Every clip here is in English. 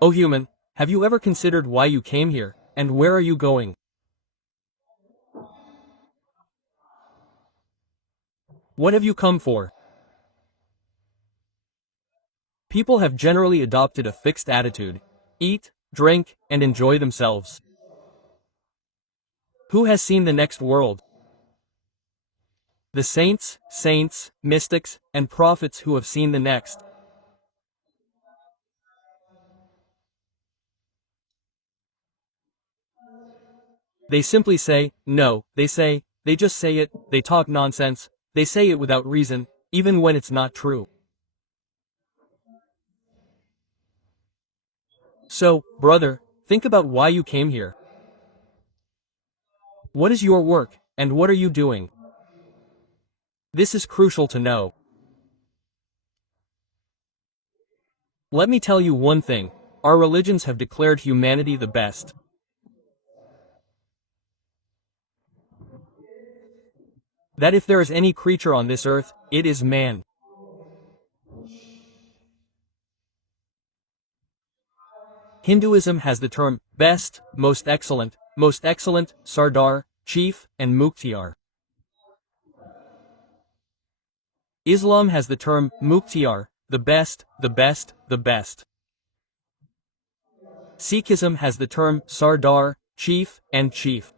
O human, have you ever considered why you came here, and where are you going? What have you come for? People have generally adopted a fixed attitude: eat, drink, and enjoy themselves. Who has seen the next world? The saints, mystics, and prophets who have seen the next. They simply say, no, they just say it, they talk nonsense, they say it without reason, even when it's not true. So, brother, think about why you came here. What is your work, and what are you doing? This is crucial to know. Let me tell you one thing, our religions have declared humanity the best. That if there is any creature on this earth, it is man. Hinduism has the term best, most excellent, sardar, chief, and mukhtiar. Islam has the term mukhtiar, the best. Sikhism has the term sardar, chief, and chief.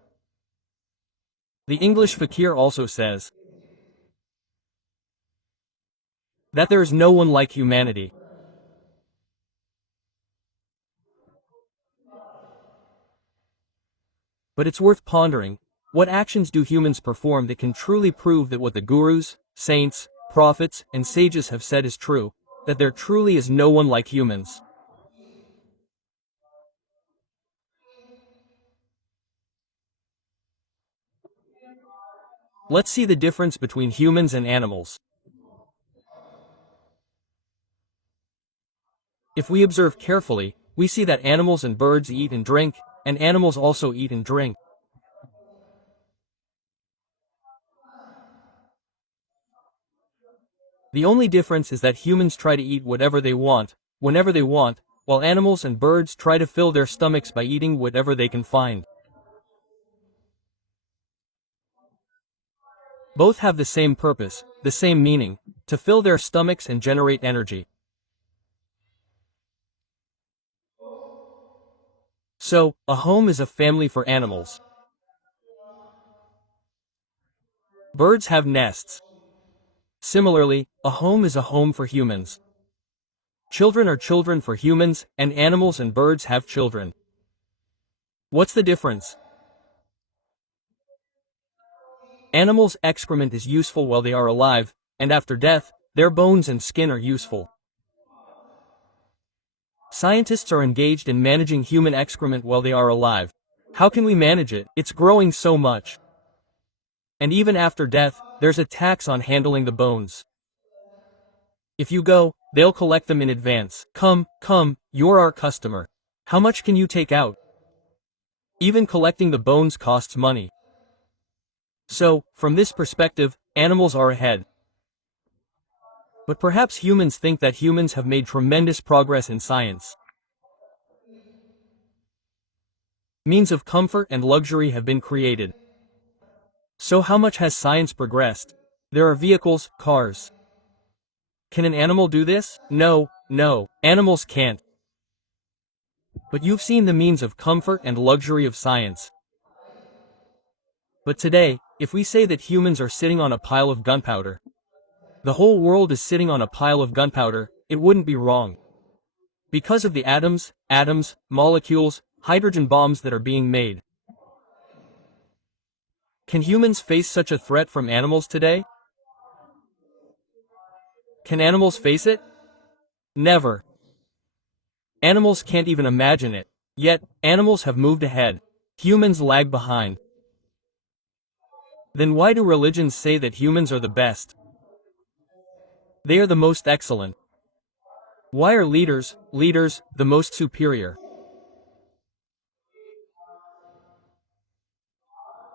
The English fakir also says that there is no one like humanity. But it's worth pondering, what actions do humans perform that can truly prove that what the gurus, saints, prophets, and sages have said is true, that there truly is no one like humans? Let's see the difference between humans and animals. If we observe carefully, we see that animals and birds eat and drink, and animals also eat and drink. The only difference is that humans try to eat whatever they want, whenever they want, while animals and birds try to fill their stomachs by eating whatever they can find. Both have the same purpose, the same meaning, to fill their stomachs and generate energy. So, a home is a family for animals. Birds have nests. Similarly, a home is a home for humans. Children are children for humans, and animals and birds have children. What's the difference? Animals' excrement is useful while they are alive, and after death, their bones and skin are useful. Scientists are engaged in managing human excrement while they are alive. How can we manage it? It's growing so much. And even after death, there's a tax on handling the bones. If you go, they'll collect them in advance. Come, you're our customer. How much can you take out? Even collecting the bones costs money. So, from this perspective, animals are ahead. But perhaps humans think that humans have made tremendous progress in science. Means of comfort and luxury have been created. So how much has science progressed? There are vehicles, cars. Can an animal do this? No, animals can't. But you've seen the means of comfort and luxury of science. But today, if we say that humans are sitting on a pile of gunpowder, the whole world is sitting on a pile of gunpowder, it wouldn't be wrong. Because of the atoms, molecules, hydrogen bombs that are being made. Can humans face such a threat from animals today? Can animals face it? Never. Animals can't even imagine it. Yet, animals have moved ahead. Humans lag behind. Then why do religions say that humans are the best? They are the most excellent. Why are leaders, the most superior?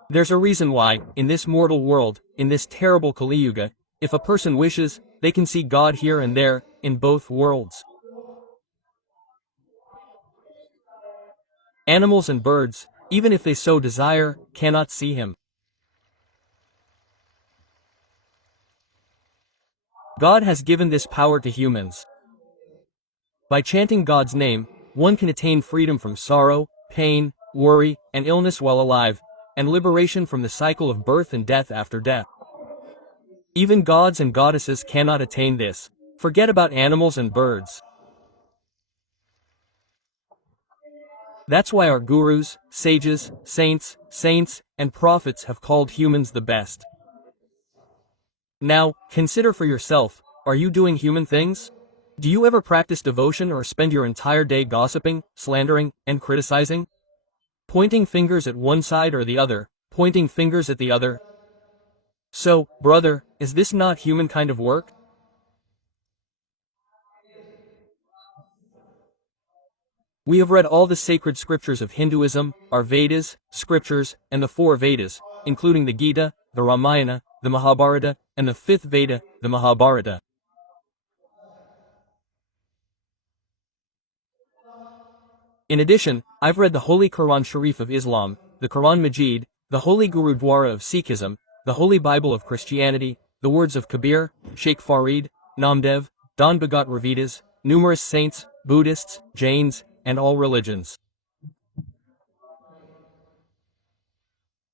There's a reason why, in this mortal world, in this terrible Kali Yuga, if a person wishes, they can see God here and there, in both worlds. Animals and birds, even if they so desire, cannot see him. God has given this power to humans. By chanting God's name, one can attain freedom from sorrow, pain, worry, and illness while alive, and liberation from the cycle of birth and death after death. Even gods and goddesses cannot attain this. Forget about animals and birds. That's why our gurus, sages, saints, and prophets have called humans the best. Now, consider for yourself, are you doing human things? Do you ever practice devotion or spend your entire day gossiping, slandering, and criticizing? Pointing fingers at one side or the other, pointing fingers at the other. So, brother, is this not human kind of work? We have read all the sacred scriptures of Hinduism, our Vedas, scriptures, and the four Vedas, including the Gita, the Ramayana, the Mahabharata, and the fifth Veda, the Mahabharata. In addition, I've read the Holy Quran Sharif of Islam, the Quran Majid, the Holy Gurudwara of Sikhism, the Holy Bible of Christianity, the words of Kabir, Sheikh Farid, Namdev, Dhan Bhagat Ravidas, numerous saints, Buddhists, Jains, and all religions.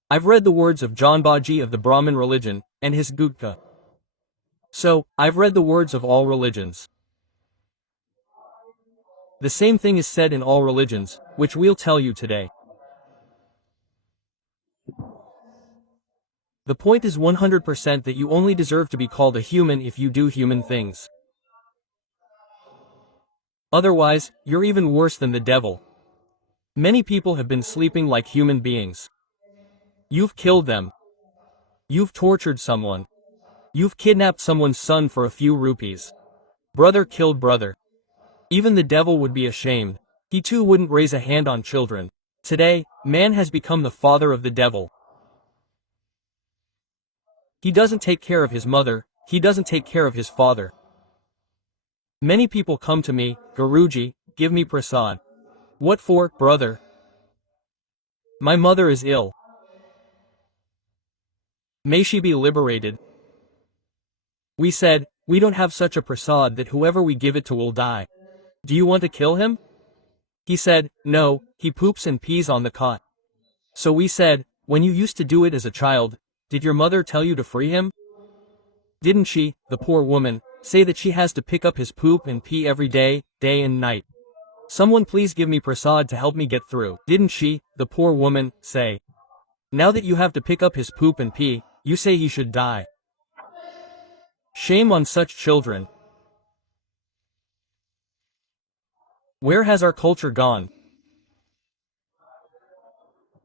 I've read the words of John Baji of the Brahmin religion, and his Gutka. So, I've read the words of all religions. The same thing is said in all religions, which we'll tell you today. The point is 100% that you only deserve to be called a human if you do human things. Otherwise, you're even worse than the devil. Many people have been sleeping like human beings. You've killed them. You've tortured someone. You've kidnapped someone's son for a few rupees. Brother killed brother. Even the devil would be ashamed. He too wouldn't raise a hand on children. Today, man has become the father of the devil. He doesn't take care of his mother, he doesn't take care of his father. Many people come to me, Guruji, give me prasad. What for, brother? My mother is ill. May she be liberated. We said, we don't have such a prasad that whoever we give it to will die. Do you want to kill him? He said, no, he poops and pees on the cot. So we said, when you used to do it as a child, did your mother tell you to free him? Didn't she, the poor woman, say that she has to pick up his poop and pee every day, day and night? Someone please give me prasad to help me get through. Didn't she, the poor woman, say? Now that you have to pick up his poop and pee, you say he should die. Shame on such children. Where has our culture gone?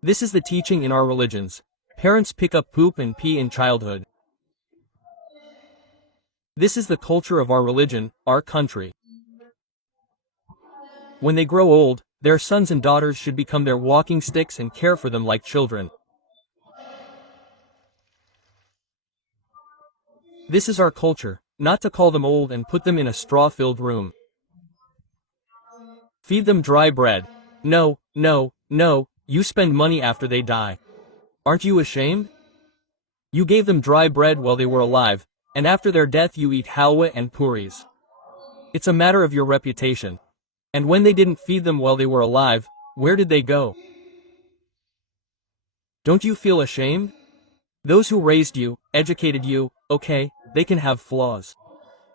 This is the teaching in our religions. Parents pick up poop and pee in childhood. This is the culture of our religion, our country. When they grow old, their sons and daughters should become their walking sticks and care for them like children. This is our culture, not to call them old and put them in a straw-filled room. Feed them dry bread. No, no, no, you spend money after they die. Aren't you ashamed? You gave them dry bread while they were alive, and after their death you eat halwa and puris. It's a matter of your reputation. And when they didn't feed them while they were alive, where did they go? Don't you feel ashamed? Those who raised you, educated you, okay, they can have flaws.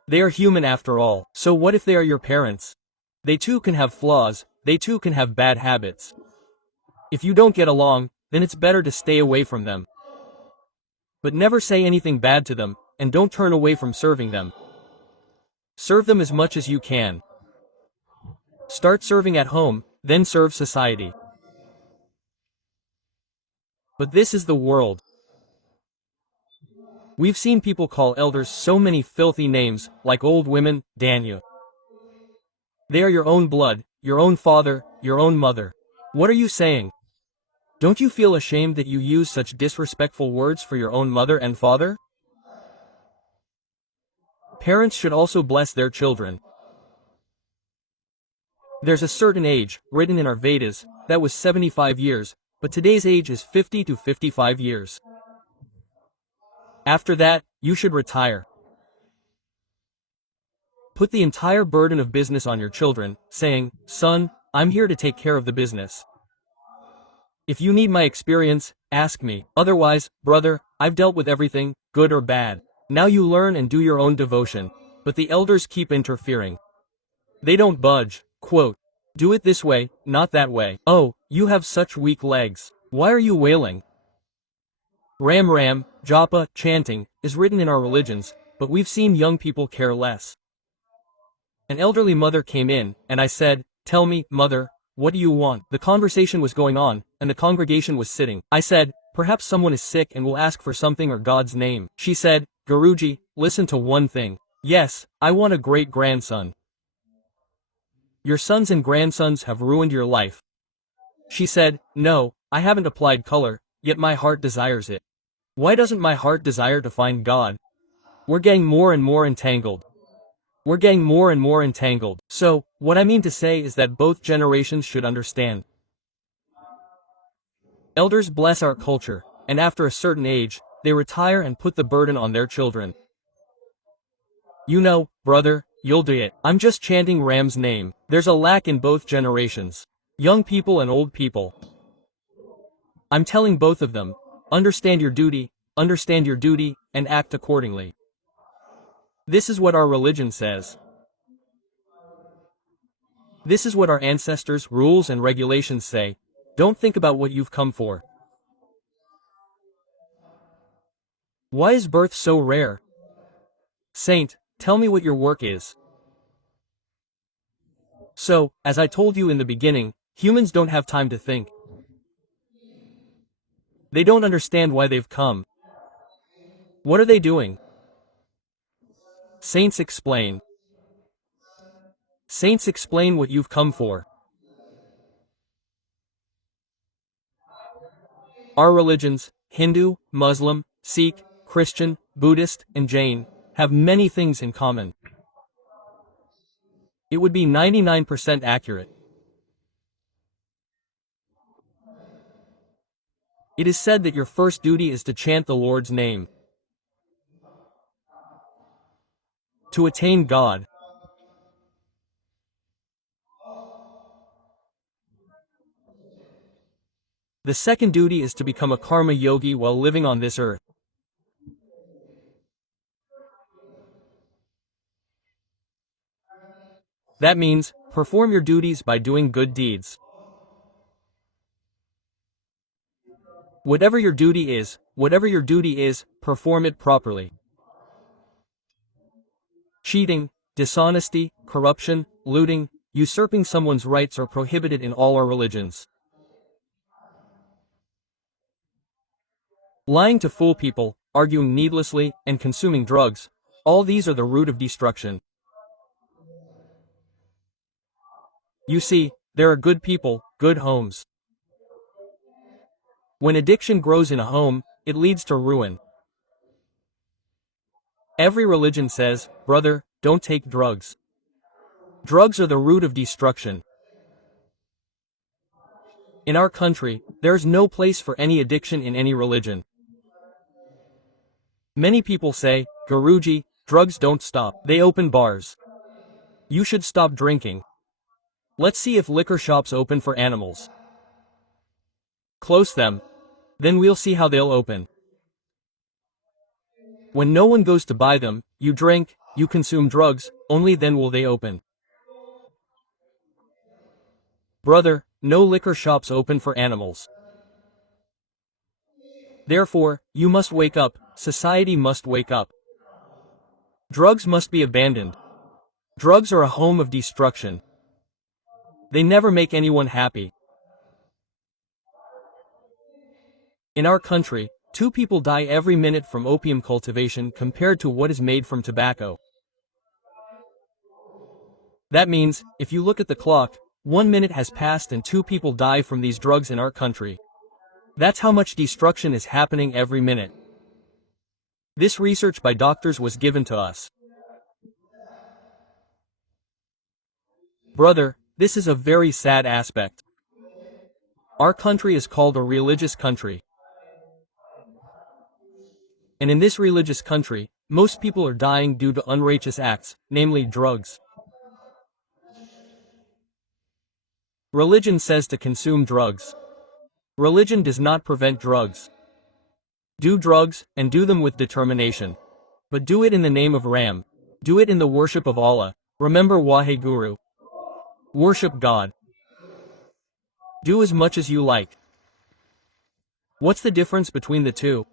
They are human after all, so what if they are your parents? They too can have flaws, they too can have bad habits. If you don't get along, then it's better to stay away from them. But never say anything bad to them, and don't turn away from serving them. Serve them as much as you can. Start serving at home, then serve society. But this is the world. We've seen people call elders so many filthy names, like old women, Danya. They are your own blood, your own father, your own mother. What are you saying? Don't you feel ashamed that you use such disrespectful words for your own mother and father? Parents should also bless their children. There's a certain age, written in our Vedas, that was 75 years, but today's age is 50 to 55 years. After that, you should retire. Put the entire burden of business on your children, saying, "Son, I'm here to take care of the business. If you need my experience, ask me. Otherwise, brother, I've dealt with everything, good or bad. Now you learn and do your own devotion." But the elders keep interfering. They don't budge. Quote, "Do it this way, not that way. Oh, you have such weak legs. Why are you wailing?" Ram Ram, japa, chanting, is written in our religions, but we've seen young people care less. An elderly mother came in, and I said, "Tell me, mother, what do you want?" The conversation was going on, and the congregation was sitting. I said, "Perhaps someone is sick and will ask for something or God's name." She said, "Guruji, listen to one thing. Yes, I want a great-grandson. Your sons and grandsons have ruined your life." She said, "No, I haven't applied color, yet my heart desires it. Why doesn't my heart desire to find God? We're getting more and more entangled. We're getting more and more entangled." So, what I mean to say is that both generations should understand. Elders bless our culture, and after a certain age, they retire and put the burden on their children. You know, brother, you'll do it. I'm just chanting Ram's name. There's a lack in both generations. Young people and old people. I'm telling both of them, understand your duty, and act accordingly. This is what our religion says. This is what our ancestors' rules and regulations say. Don't think about what you've come for. Why is birth so rare? Saint, tell me what your work is. So, as I told you in the beginning, humans don't have time to think. They don't understand why they've come. What are they doing? Saints explain. Saints explain what you've come for. Our religions, Hindu, Muslim, Sikh, Christian, Buddhist, and Jain, have many things in common. It would be 99% accurate. It is said that your first duty is to chant the Lord's name. To attain God. The second duty is to become a karma yogi while living on this earth. That means, perform your duties by doing good deeds. Whatever your duty is, perform it properly. Cheating, dishonesty, corruption, looting, usurping someone's rights are prohibited in all our religions. Lying to fool people, arguing needlessly, and consuming drugs, all these are the root of destruction. You see, there are good people, good homes. When addiction grows in a home, it leads to ruin. Every religion says, brother, don't take drugs. Drugs are the root of destruction. In our country, there is no place for any addiction in any religion. Many people say, Guruji, drugs don't stop. They open bars. You should stop drinking. Let's see if liquor shops open for animals. Close them. Then we'll see how they'll open. When no one goes to buy them, you drink, you consume drugs, only then will they open. Brother, no liquor shops open for animals. Therefore, you must wake up, society must wake up. Drugs must be abandoned. Drugs are a home of destruction. They never make anyone happy. In our country, 2 people die every minute from opium cultivation compared to what is made from tobacco. That means, if you look at the clock, 1 minute has passed and 2 people die from these drugs in our country. That's how much destruction is happening every minute. This research by doctors was given to us. Brother, this is a very sad aspect. Our country is called a religious country. And in this religious country, most people are dying due to unrighteous acts, namely drugs. Religion says to consume drugs. Religion does not prevent drugs. Do drugs, and do them with determination. But do it in the name of Ram. Do it in the worship of Allah. Remember Waheguru. Worship God. Do as much as you like. What's the difference between the two?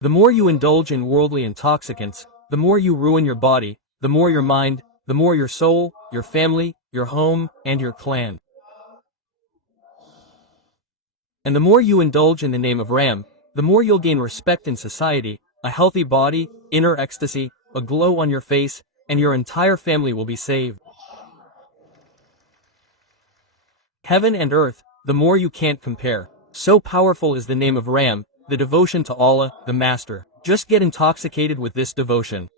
The more you indulge in worldly intoxicants, the more you ruin your body, the more your mind, the more your soul, your family, your home, and your clan. And the more you indulge in the name of Ram, the more you'll gain respect in society, a healthy body, inner ecstasy, a glow on your face, and your entire family will be saved. Heaven and earth, the more you can't compare. So powerful is the name of Ram, the devotion to Allah, the Master. Just get intoxicated with this devotion.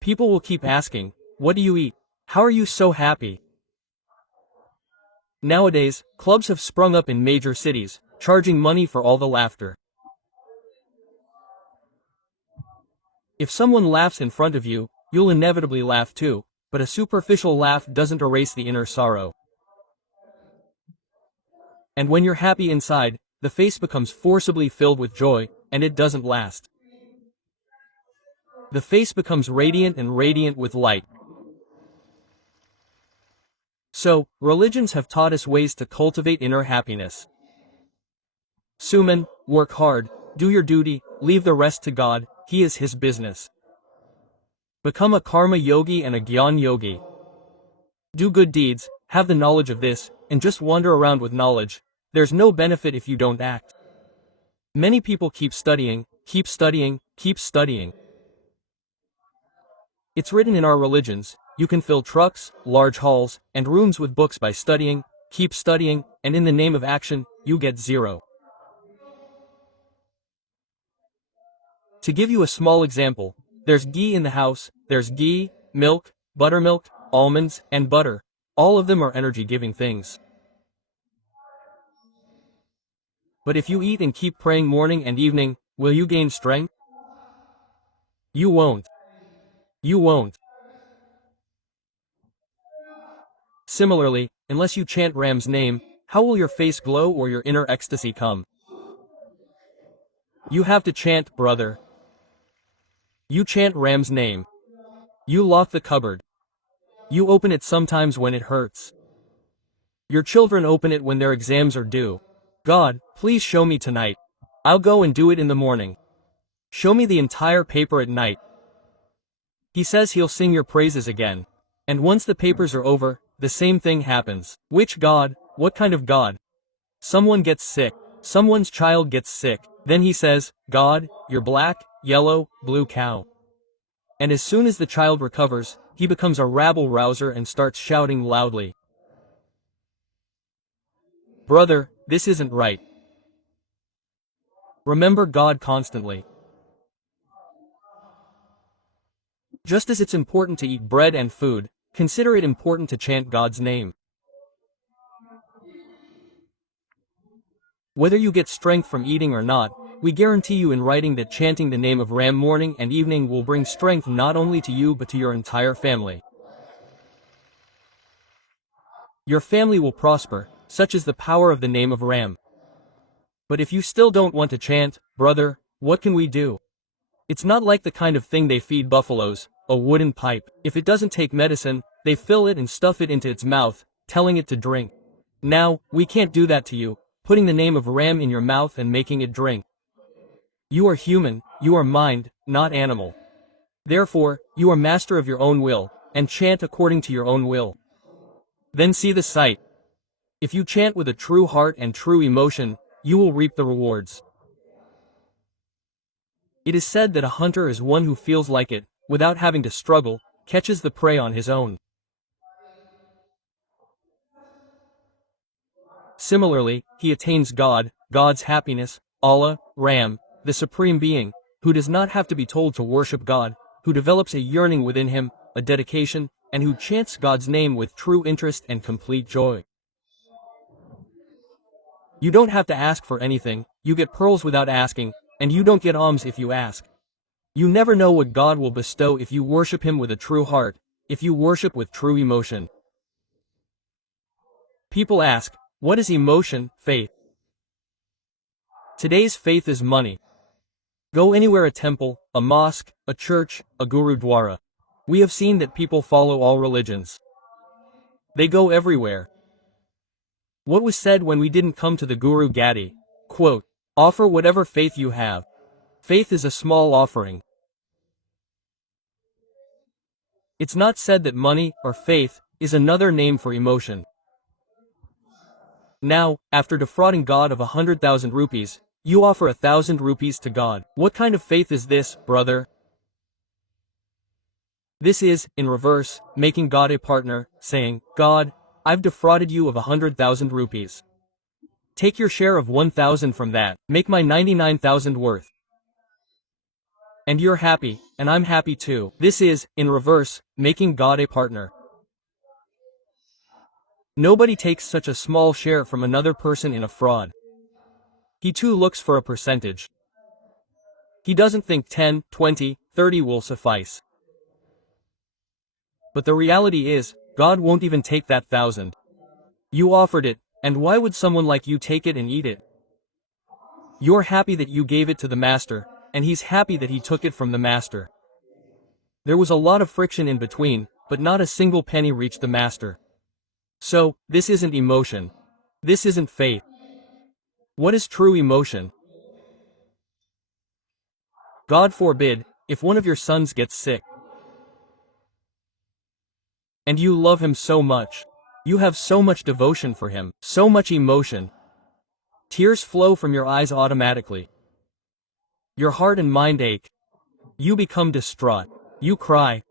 People will keep asking, what do you eat? How are you so happy? Nowadays, clubs have sprung up in major cities, charging money for all the laughter. If someone laughs in front of you, you'll inevitably laugh too, but a superficial laugh doesn't erase the inner sorrow. And when you're happy inside, the face becomes forcibly filled with joy, and it doesn't last. The face becomes radiant and radiant with light. So, religions have taught us ways to cultivate inner happiness. Suman, work hard, do your duty, leave the rest to God, He is His business. Become a karma yogi and a gyan yogi. Do good deeds, have the knowledge of this, and just wander around with knowledge. There's no benefit if you don't act. Many people keep studying, keep studying, keep studying. It's written in our religions, you can fill trucks, large halls, and rooms with books by studying, keep studying, and in the name of action, you get zero. To give you a small example, there's ghee in the house, there's ghee, milk, buttermilk, almonds, and butter. All of them are energy-giving things. But if you eat and keep praying morning and evening, will you gain strength? You won't. You won't. Similarly, unless you chant Ram's name, how will your face glow or your inner ecstasy come? You have to chant, brother. You chant Ram's name. You lock the cupboard. You open it sometimes when it hurts. Your children open it when their exams are due. God, please show me tonight. I'll go and do it in the morning. Show me the entire paper at night. He says he'll sing your praises again. And once the papers are over, the same thing happens. Which God? What kind of God? Someone gets sick. Someone's child gets sick. Then he says, God, you're black, yellow, blue cow. And as soon as the child recovers, he becomes a rabble-rouser and starts shouting loudly. Brother, this isn't right. Remember God constantly. Just as it's important to eat bread and food, consider it important to chant God's name. Whether you get strength from eating or not, we guarantee you in writing that chanting the name of Ram morning and evening will bring strength not only to you but to your entire family. Your family will prosper, such is the power of the name of Ram. But if you still don't want to chant, brother, what can we do? It's not like the kind of thing they feed buffaloes, a wooden pipe. If it doesn't take medicine, they fill it and stuff it into its mouth, telling it to drink. Now, we can't do that to you, putting the name of Ram in your mouth and making it drink. You are human, you are mind, not animal. Therefore, you are master of your own will, and chant according to your own will. Then see the sight. If you chant with a true heart and true emotion, you will reap the rewards. It is said that a hunter is one who feels like it, without having to struggle, catches the prey on his own. Similarly, he attains God, God's happiness, Allah, Ram, the Supreme Being, who does not have to be told to worship God, who develops a yearning within him, a dedication, and who chants God's name with true interest and complete joy. You don't have to ask for anything, you get pearls without asking, and you don't get alms if you ask. You never know what God will bestow if you worship Him with a true heart, if you worship with true emotion. People ask, what is emotion, faith? Today's faith is money. Go anywhere, a temple, a mosque, a church, a gurudwara. We have seen that people follow all religions. They go everywhere. What was said when we didn't come to the Guru Gadi? Quote, offer whatever faith you have. Faith is a small offering. It's not said that money, or faith, is another name for emotion. Now, after defrauding God of 100,000 rupees, you offer 1,000 rupees to God. What kind of faith is this, brother? This is, in reverse, making God a partner, saying, God, I've defrauded you of 100,000 rupees. Take your share of 1,000 from that, make my 99,000 worth. And you're happy, and I'm happy too. This is, in reverse, making God a partner. Nobody takes such a small share from another person in a fraud. He too looks for a percentage. He doesn't think 10, 20, 30 will suffice. But the reality is, God won't even take that 1,000. You offered it, and why would someone like you take it and eat it? You're happy that you gave it to the master, and he's happy that he took it from the master. There was a lot of friction in between, but not a single penny reached the master. So, this isn't emotion. This isn't faith. What is true emotion? God forbid, if one of your sons gets sick, and you love him so much, you have so much devotion for him, so much emotion, tears flow from your eyes automatically. Your heart and mind ache. You become distraught. You cry.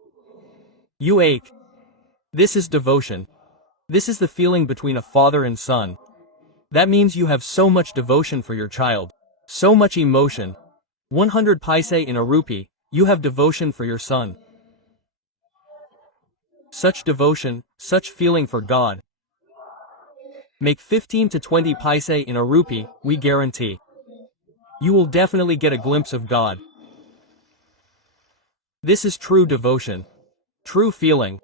You ache. This is devotion. This is the feeling between a father and son. That means you have so much devotion for your child. So much emotion. 100 paise in a rupee, you have devotion for your son. Such devotion, such feeling for God. Make 15 to 20 paise in a rupee, we guarantee. You will definitely get a glimpse of God. This is true devotion. True feeling.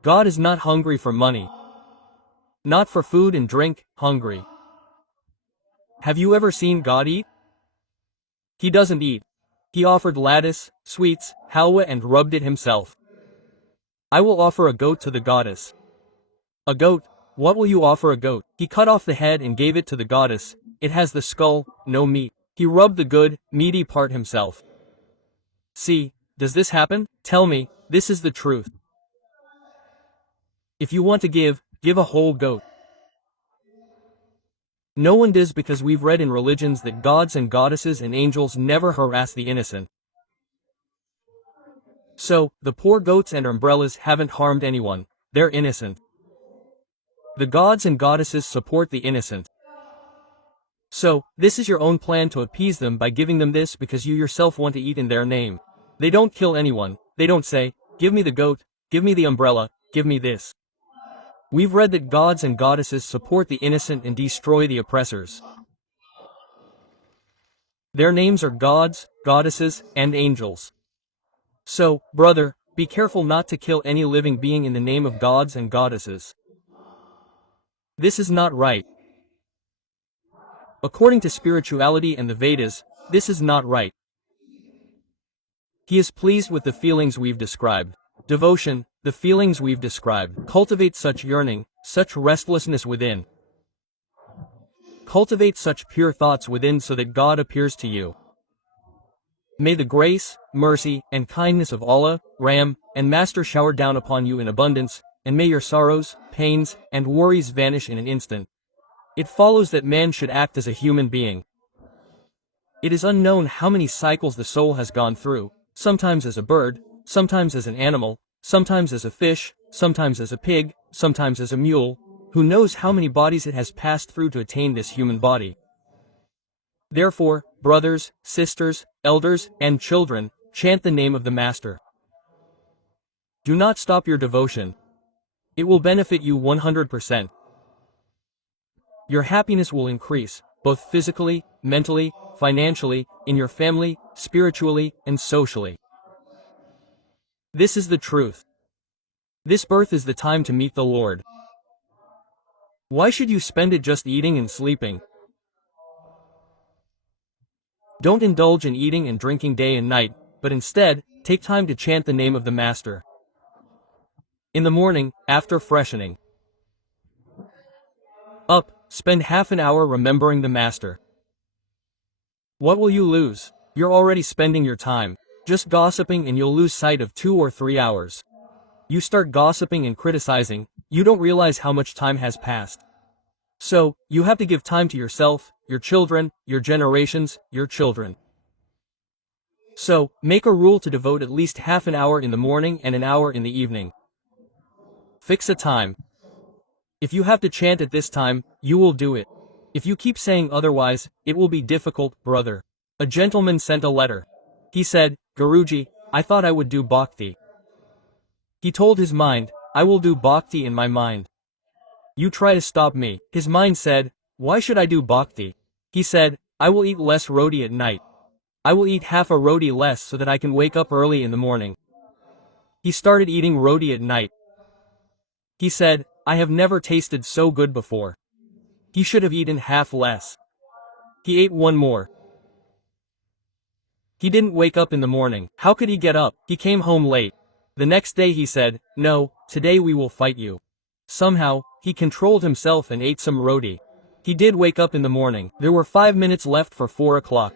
God is not hungry for money. Not for food and drink, hungry. Have you ever seen God eat? He doesn't eat. He offered lattice, sweets, halwa and rubbed it himself. I will offer a goat to the goddess. A goat? What will you offer a goat? He cut off the head and gave it to the goddess. It has the skull, no meat. He rubbed the good, meaty part himself. See, does this happen? Tell me, this is the truth. If you want to give a whole goat. No one does because we've read in religions that gods and goddesses and angels never harass the innocent. So, the poor goats and umbrellas haven't harmed anyone, they're innocent. The gods and goddesses support the innocent. So, this is your own plan to appease them by giving them this because you yourself want to eat in their name. They don't kill anyone, they don't say, give me the goat, give me the umbrella, give me this. We've read that gods and goddesses support the innocent and destroy the oppressors. Their names are gods, goddesses, and angels. So, brother, be careful not to kill any living being in the name of gods and goddesses. This is not right. According to spirituality and the Vedas, this is not right. He is pleased with the feelings we've described. Devotion, the feelings we've described. Cultivate such yearning, such restlessness within. Cultivate such pure thoughts within so that God appears to you. May the grace, mercy, and kindness of Allah, Ram, and Master shower down upon you in abundance, and may your sorrows, pains, and worries vanish in an instant. It follows that man should act as a human being. It is unknown how many cycles the soul has gone through, sometimes as a bird, sometimes as an animal, sometimes as a fish, sometimes as a pig, sometimes as a mule. Who knows how many bodies it has passed through to attain this human body. Therefore, brothers, sisters, elders, and children, chant the name of the Master. Do not stop your devotion. It will benefit you 100%. Your happiness will increase, both physically, mentally, financially, in your family, spiritually, and socially. This is the truth. This birth is the time to meet the Lord. Why should you spend it just eating and sleeping? Don't indulge in eating and drinking day and night, but instead, take time to chant the name of the Master. In the morning, after freshening up, spend half an hour remembering the Master. What will you lose? You're already spending your time just gossiping, and you'll lose sight of 2 or 3 hours. You start gossiping and criticizing, you don't realize how much time has passed. So, you have to give time to yourself, your children, your generations, your children. So, make a rule to devote at least half an hour in the morning and an hour in the evening. Fix a time. If you have to chant at this time, you will do it. If you keep saying otherwise, it will be difficult, brother. A gentleman sent a letter. He said, Guruji, I thought I would do bhakti. He told his mind, I will do bhakti in my mind. You try to stop me. His mind said, why should I do bhakti? He said, I will eat less roti at night. I will eat half a roti less so that I can wake up early in the morning. He started eating roti at night. He said, I have never tasted so good before. He should have eaten half less. He ate one more. He didn't wake up in the morning. How could he get up? He came home late. The next day he said, no, today we will fight you. Somehow, he controlled himself and ate some roti. He did wake up in the morning. There were 5 minutes left for 4 o'clock.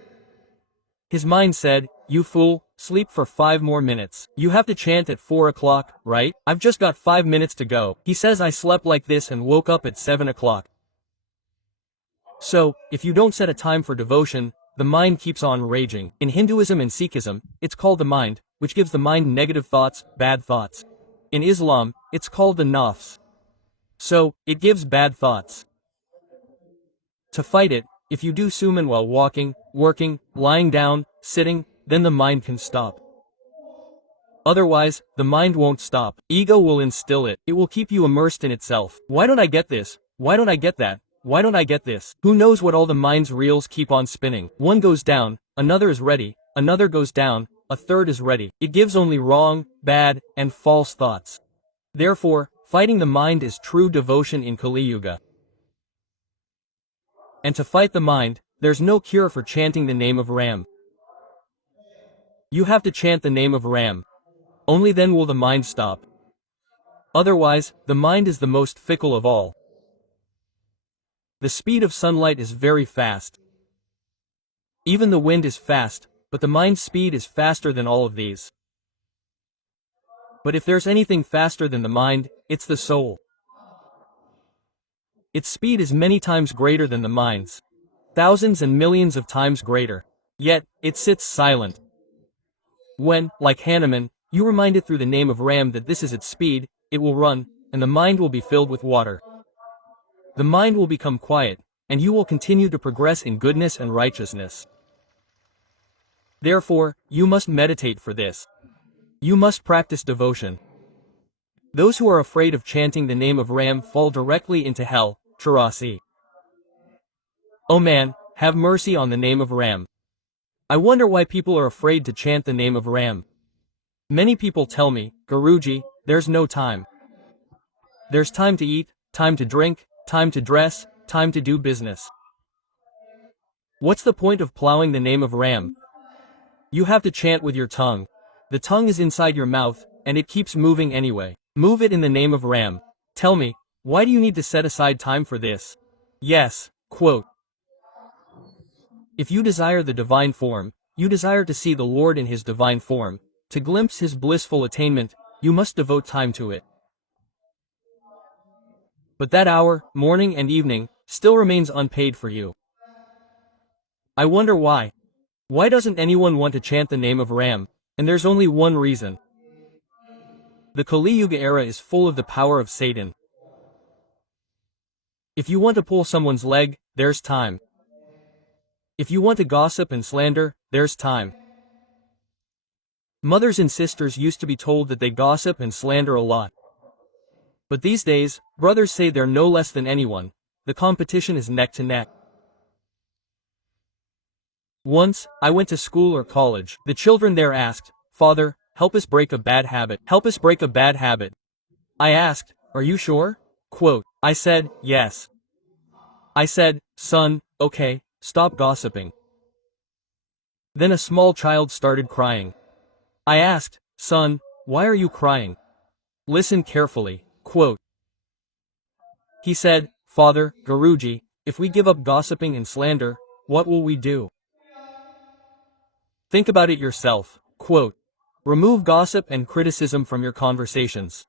His mind said, you fool, sleep for 5 more minutes. You have to chant at 4 o'clock, right? I've just got 5 minutes to go. He says I slept like this and woke up at 7 o'clock. So, if you don't set a time for devotion, the mind keeps on raging. In Hinduism and Sikhism, it's called the mind, which gives the mind negative thoughts, bad thoughts. In Islam, it's called the nafs. So, it gives bad thoughts. To fight it, if you do suman while walking, working, lying down, sitting, then the mind can stop. Otherwise, the mind won't stop. Ego will instill it. It will keep you immersed in itself. Why don't I get this? Why don't I get that? Why don't I get this? Who knows what all the mind's reels keep on spinning? One goes down, another is ready, another goes down, a third is ready. It gives only wrong, bad, and false thoughts. Therefore, fighting the mind is true devotion in Kali Yuga. And to fight the mind, there's no cure for chanting the name of Ram. You have to chant the name of Ram. Only then will the mind stop. Otherwise, the mind is the most fickle of all. The speed of sunlight is very fast. Even the wind is fast, but the mind's speed is faster than all of these. But if there's anything faster than the mind, it's the soul. Its speed is many times greater than the mind's. Thousands and millions of times greater. Yet, it sits silent. When, like Hanuman, you remind it through the name of Ram that this is its speed, it will run, and the mind will be filled with water. The mind will become quiet, and you will continue to progress in goodness and righteousness. Therefore, you must meditate for this. You must practice devotion. Those who are afraid of chanting the name of Ram fall directly into hell. 84. Oh man, have mercy on the name of Ram. I wonder why people are afraid to chant the name of Ram. Many people tell me, Guruji, there's no time. There's time to eat, time to drink, time to dress, time to do business. What's the point of plowing the name of Ram? You have to chant with your tongue. The tongue is inside your mouth, and it keeps moving anyway. Move it in the name of Ram. Tell me, why do you need to set aside time for this? Yes, quote. If you desire the divine form, you desire to see the Lord in his divine form, to glimpse his blissful attainment, you must devote time to it. But that hour, morning and evening, still remains unpaid for you. I wonder why. Why doesn't anyone want to chant the name of Ram? And there's only one reason. The Kali Yuga era is full of the power of Satan. If you want to pull someone's leg, there's time. If you want to gossip and slander, there's time. Mothers and sisters used to be told that they gossip and slander a lot. But these days, brothers say they're no less than anyone. the competition is neck to neck. Once, I went to school or college. The children there asked, "Father, help us break a bad habit. Help us break a bad habit." I asked, "Are you sure?" Quote, I said, "Yes." I said, "Son, okay, stop gossiping." Then a small child started crying. I asked, "Son, why are you crying?" Listen carefully. Quote, he said, "Father, Guruji, if we give up gossiping and slander, what will we do?" Think about it yourself. Quote, remove gossip and criticism from your conversations.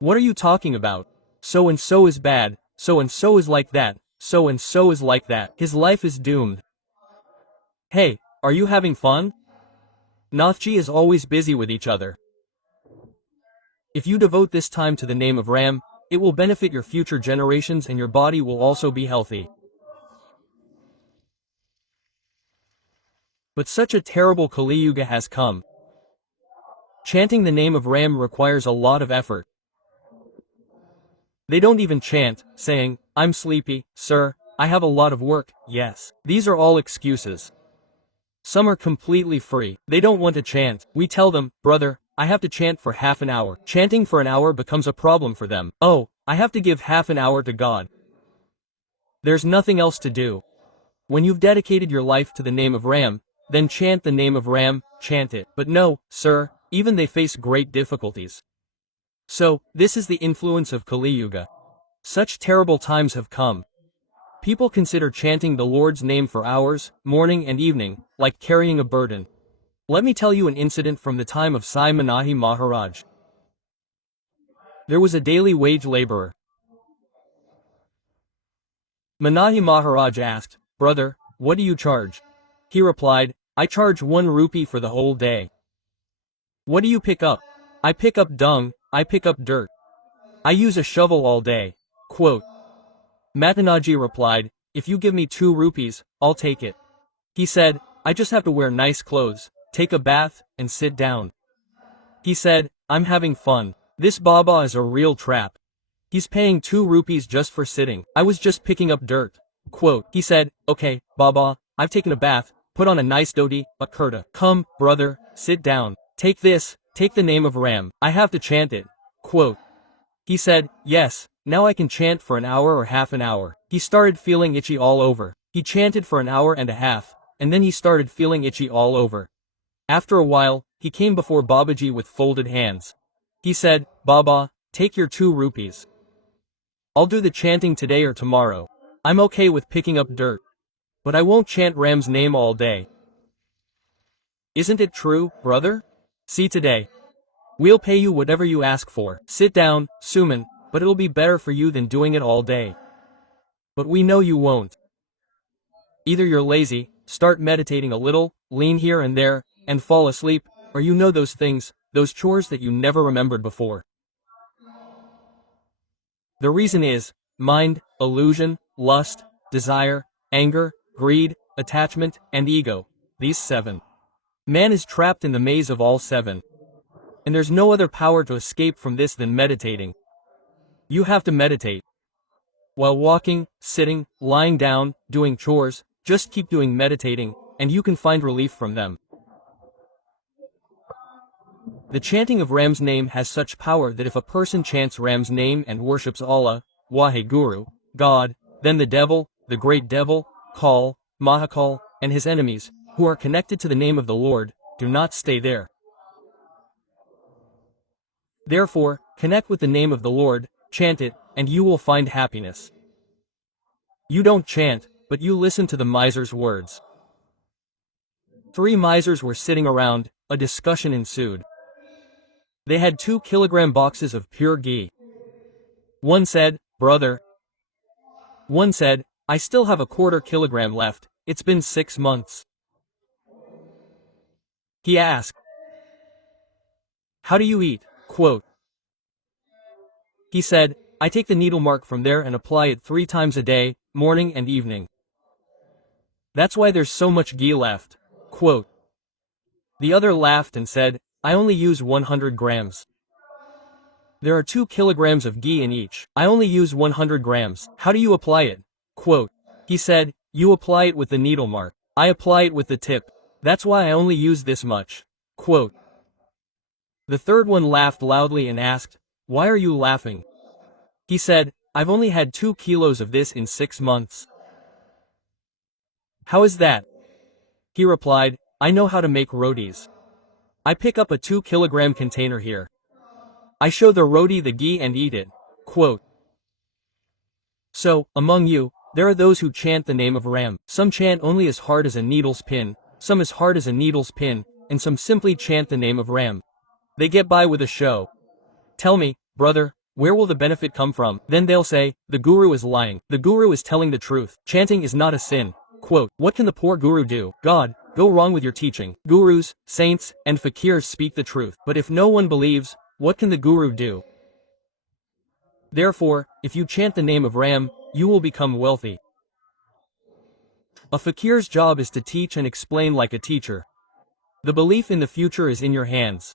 What are you talking about? So and so is bad, so and so is like that, so and so is like that. His life is doomed. Hey, are you having fun? Nathji is always busy with each other. If you devote this time to the name of Ram, it will benefit your future generations and your body will also be healthy. But such a terrible Kali Yuga has come. Chanting the name of Ram requires a lot of effort. They don't even chant, saying, "I'm sleepy, sir, I have a lot of work." Yes, these are all excuses. Some are completely free. They don't want to chant. We tell them, "Brother, I have to chant for half an hour." Chanting for an hour becomes a problem for them. "Oh, I have to give half an hour to God. There's nothing else to do." When you've dedicated your life to the name of Ram, then chant the name of Ram, chant it. But no, sir, even they face great difficulties. So, this is the influence of Kali Yuga. Such terrible times have come. People consider chanting the Lord's name for hours, morning and evening, like carrying a burden. Let me tell you an incident from the time of Sai Manahi Maharaj. There was a daily wage laborer. Manahi Maharaj asked, "Brother, what do you charge?" He replied, "I charge 1 rupee for the whole day." "What do you pick up?" "I pick up dung, I pick up dirt. I use a shovel all day." Quote, Matanaji replied, "If you give me 2 rupees, I'll take it." He said, "I just have to wear nice clothes, take a bath, and sit down." He said, "I'm having fun. This Baba is a real trap. He's paying 2 rupees just for sitting. I was just picking up dirt." Quote, he said, "Okay, Baba, I've taken a bath, put on a nice dhoti, a kurta. Come, brother, sit down. Take this, take the name of Ram. I have to chant it." Quote, he said, "Yes, now I can chant for an hour or half an hour." He started feeling itchy all over. He chanted for an hour and a half, and then he started feeling itchy all over. After a while, he came before Babaji with folded hands. He said, "Baba, take your 2 rupees. I'll do the chanting today or tomorrow. I'm okay with picking up dirt. But I won't chant Ram's name all day." Isn't it true, brother? See today. We'll pay you whatever you ask for. Sit down, Suman, but it'll be better for you than doing it all day. But we know you won't. Either you're lazy, start meditating a little, lean here and there, and fall asleep, or you know those things, those chores that you never remembered before. The reason is, mind, illusion, lust, desire, anger, greed, attachment, and ego, these 7. Man is trapped in the maze of all 7. And there's no other power to escape from this than meditating. You have to meditate. While walking, sitting, lying down, doing chores, just keep doing meditating, and you can find relief from them. The chanting of Ram's name has such power that if a person chants Ram's name and worships Allah, Waheguru, God, then the devil, the great devil, Kal, Mahakal, and his enemies, who are connected to the name of the Lord, do not stay there. Therefore, connect with the name of the Lord, chant it, and you will find happiness. You don't chant, but you listen to the miser's words. 3 misers were sitting around, a discussion ensued. They had 2-kilogram boxes of pure ghee. One said, "Brother." One said, "I still have a 1/4 kilogram left, it's been 6 months. He asked, "How do you eat?" Quote, he said, "I take the needle mark from there and apply it 3 times a day, morning and evening. That's why there's so much ghee left." Quote, the other laughed and said, "I only use 100 grams. There are 2 kilograms of ghee in each. I only use 100 grams. How do you apply it?" Quote. He said, "You apply it with the needle mark. I apply it with the tip. That's why I only use this much." Quote. The third one laughed loudly and asked, "Why are you laughing?" He said, "I've only had 2 kilos of this in 6 months. How is that?" He replied, "I know how to make rotis. I pick up a 2-kilogram container here. I show the roti the ghee and eat it." Quote. So, among you, there are those who chant the name of Ram. Some chant only as hard as a needle's pin, some as hard as a needle's pin, and some simply chant the name of Ram. They get by with a show. Tell me, brother, where will the benefit come from? Then they'll say, the guru is lying. The guru is telling the truth. Chanting is not a sin. Quote, what can the poor guru do? God, go wrong with your teaching. Gurus, saints, and fakirs speak the truth. But if no one believes, what can the guru do? Therefore, if you chant the name of Ram, you will become wealthy. A fakir's job is to teach and explain like a teacher. The belief in the future is in your hands.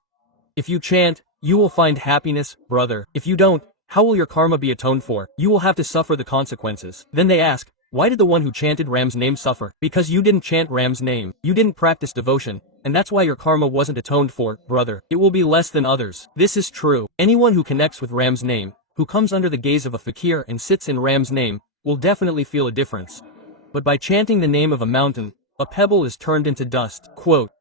If you chant, you will find happiness, brother. If you don't, how will your karma be atoned for? You will have to suffer the consequences. Then they ask, why did the one who chanted Ram's name suffer? Because you didn't chant Ram's name. You didn't practice devotion, and that's why your karma wasn't atoned for, brother. It will be less than others. This is true. Anyone who connects with Ram's name, who comes under the gaze of a fakir and sits in Ram's name, will definitely feel a difference. But by chanting the name of a mountain, a pebble is turned into dust. Quote,